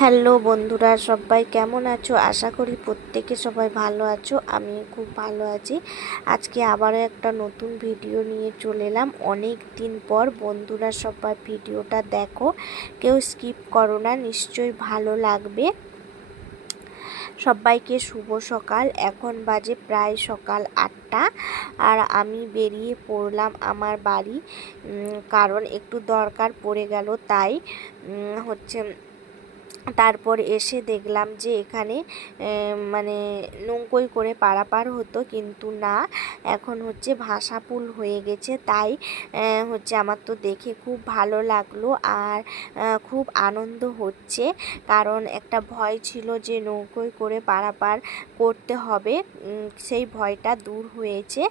Hello বন্ধুরা, সবাই কেমন আছো? আশা করি প্রত্যেকে সবাই ভালো আছো। আমি খুব ভালো আছি। আজকে আবারও একটা নতুন ভিডিও নিয়ে চলে এলাম অনেক দিন পর। বন্ধুরা সবাই ভিডিওটা দেখো, কেউ স্কিপ করো না, নিশ্চয়ই ভালো লাগবে। সবাইকে শুভ সকাল। এখন বাজে প্রায় সকাল 8টা আর আমি বেরিয়ে পড়লাম আমার বাড়ি, কারণ একটু দরকার পড়ে গেল। তাই তারপর এসে দেখলাম যে এখানে মানে নৌকোয় করে পারাপার হতো, কিন্তু না, এখন ভাষাপুল হয়ে গেছে। তাই আমার তো দেখে খুব ভালো লাগলো আর খুব আনন্দ হচ্ছে, কারণ একটা ভয় ছিল যে নৌকোয় করে পারাপার করতে হবে, সেই ভয়টা দূর হয়েছে।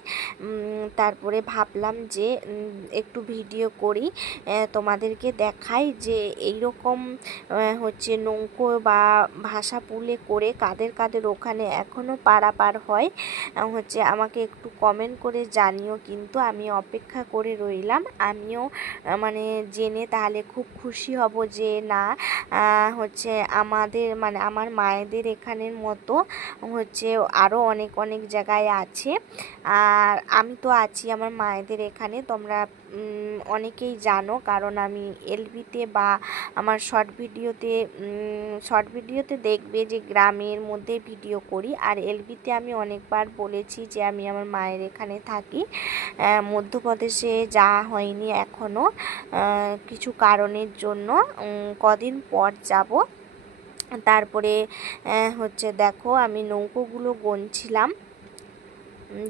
তারপরে ভাবলাম যে একটু ভিডিও করি, তোমাদেরকে দেখাই যে এইরকম নৌকো বা ভাষাপুলে করে কাদের কাদের ওখানে এখনও পারাপার হয়। আমাকে একটু কমেন্ট করে জানিও, কিন্তু আমি অপেক্ষা করে রইলাম। আমিও জেনে তাহলে খুব খুশি হব যে না, আমাদের আমার মায়েদের এখানের মতো আরও অনেক অনেক জায়গায় আছে। আর আমি তো আছি আমার মায়েদের এখানে, তোমরা অনেকেই জানো, কারণ আমি এলবিতে বা আমার শর্ট ভিডিওতে দেখবে যে গ্রামের মধ্যে ভিডিও করি। আর এলবিতে আমি অনেকবার বলেছি যে আমি আমার মায়ের এখানে থাকি। মধ্যপ্রদেশে যাওয়া হয়নি এখনও, কিছু কারণের জন্য। কদিন পর যাব। তারপরে দেখো, আমি নৌকোগুলো গুনছিলাম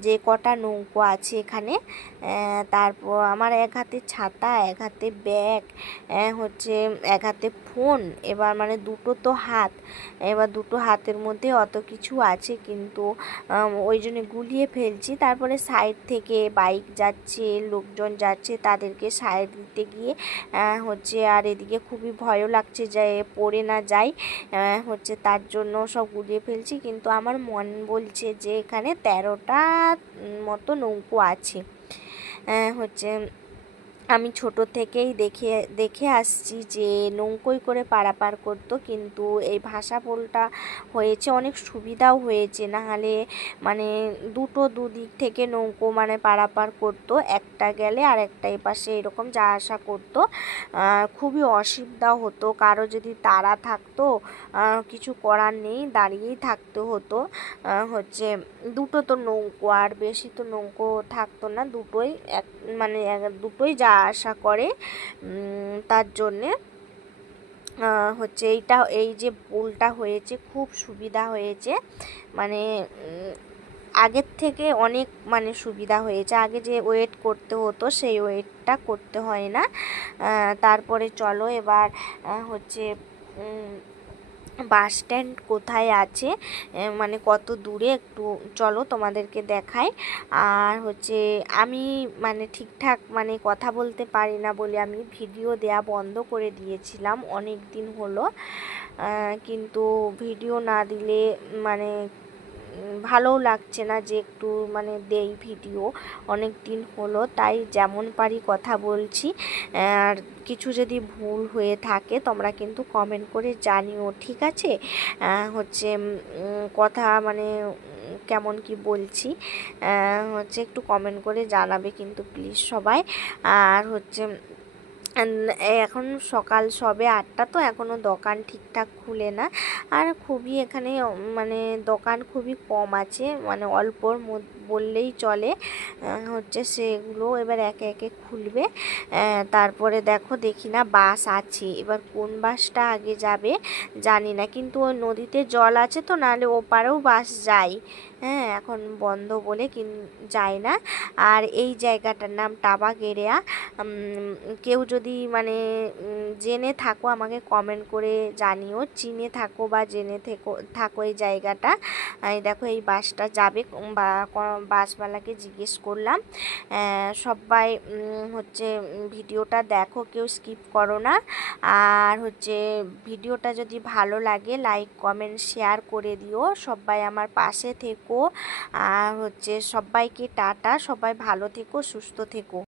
যে কটা নৌকো আছে এখানে। তারপর আমার এক হাতে ছাতা, এক হাতে ব্যাগ, এক হাতে ফোন। এবার দুটো তো হাত, এবার দুটো হাতের মধ্যে অত কিছু আছে, কিন্তু ওই জন্য গুলিয়ে ফেলছি। তারপরে সাইড থেকে বাইক যাচ্ছে, লোকজন যাচ্ছে, তাদেরকে সাইড দিতে গিয়ে আর এদিকে খুবই ভয়ও লাগছে যে পড়ে না যায়, তার জন্য সব গুলিয়ে ফেলছি। কিন্তু আমার মন বলছে যে এখানে 13টা মতো নৌকো আছে। আমি ছোট থেকেই দেখে আসছি যে নৌকোয় করে পারাপার করতো, কিন্তু এই ভাষাপুলটা হয়েছে অনেক সুবিধাও হয়েছে। নাহলে দুদিক থেকে নৌকো পারাপার করতো, একটা গেলে আর একটা এপাশে এরকম যা আসা করতো। খুবই অসুবিধাও হতো, কারো যদি তাড়া থাকতো কিছু করার নেই, দাঁড়িয়েই থাকতে হতো। দুটো তো নৌকো, আর বেশি তো নৌকো থাকতো না, দুটোই দুটোই যা আশা করে। তার জন্যে এই যে পুলটা হয়েছে খুব সুবিধা হয়েছে, আগের থেকে অনেক সুবিধা হয়েছে। আগে যে ওয়েট করতে হতো সেই ওয়েটটা করতে হয় না। তারপরে চলো এবার বাস স্ট্যান্ড কোথায় আছে, কত দূরে, একটু চলো তোমাদেরকে দেখাই। আর আমি ঠিকঠাক কথা বলতে পারি না বলে আমি ভিডিও দেয়া বন্ধ করে দিয়েছিলাম অনেক দিন হলো, কিন্তু ভিডিও না দিলে ভালোও লাগছে না যে একটু দেই ভিডিও, অনেক দিন হলো, তাই যেমন পারি কথা বলছি। আর কিছু যদি ভুল হয়ে থাকে তোমরা কিন্তু কমেন্ট করে জানিও, ঠিক আছে? কথা কেমন কি বলছি একটু কমেন্ট করে জানাবে কিন্তু প্লিজ সবাই। আর এখন সকাল সবে 8টা, তো এখনও দোকান ঠিকঠাক খুলে না। আর খুবই এখানে দোকান খুবই কম আছে, অল্পর বললেই চলে। সেগুলো এবার একে একে খুলবে। তারপরে দেখি না বাস আছে, এবার কোন বাসটা আগে যাবে জানি না, কিন্তু ওই নদীতে জল আছে তো, নাহলে ওপারেও বাস যায়। হ্যাঁ, এখন বন্ধ বলে যায় না। আর এই জায়গাটার নাম টাবাগেড়িয়া। কেউ যদি জেনে থাকো আমাকে কমেন্ট করে জানিও, চিনে থাকো বা জেনে থাকো এই জায়গাটা। দেখো এই বাসটা যাবে, বা বাসওয়ালাকে জিজ্ঞেস করলাম। সবাই ভিডিওটা দেখো, কেউ স্কিপ করো না। আর ভিডিওটা যদি ভালো লাগে লাইক কমেন্ট শেয়ার করে দিও, সবাই আমার পাশে থেকো। আর সবাইকে টাটা, সবাই ভালো থেকো, সুস্থ থেকো।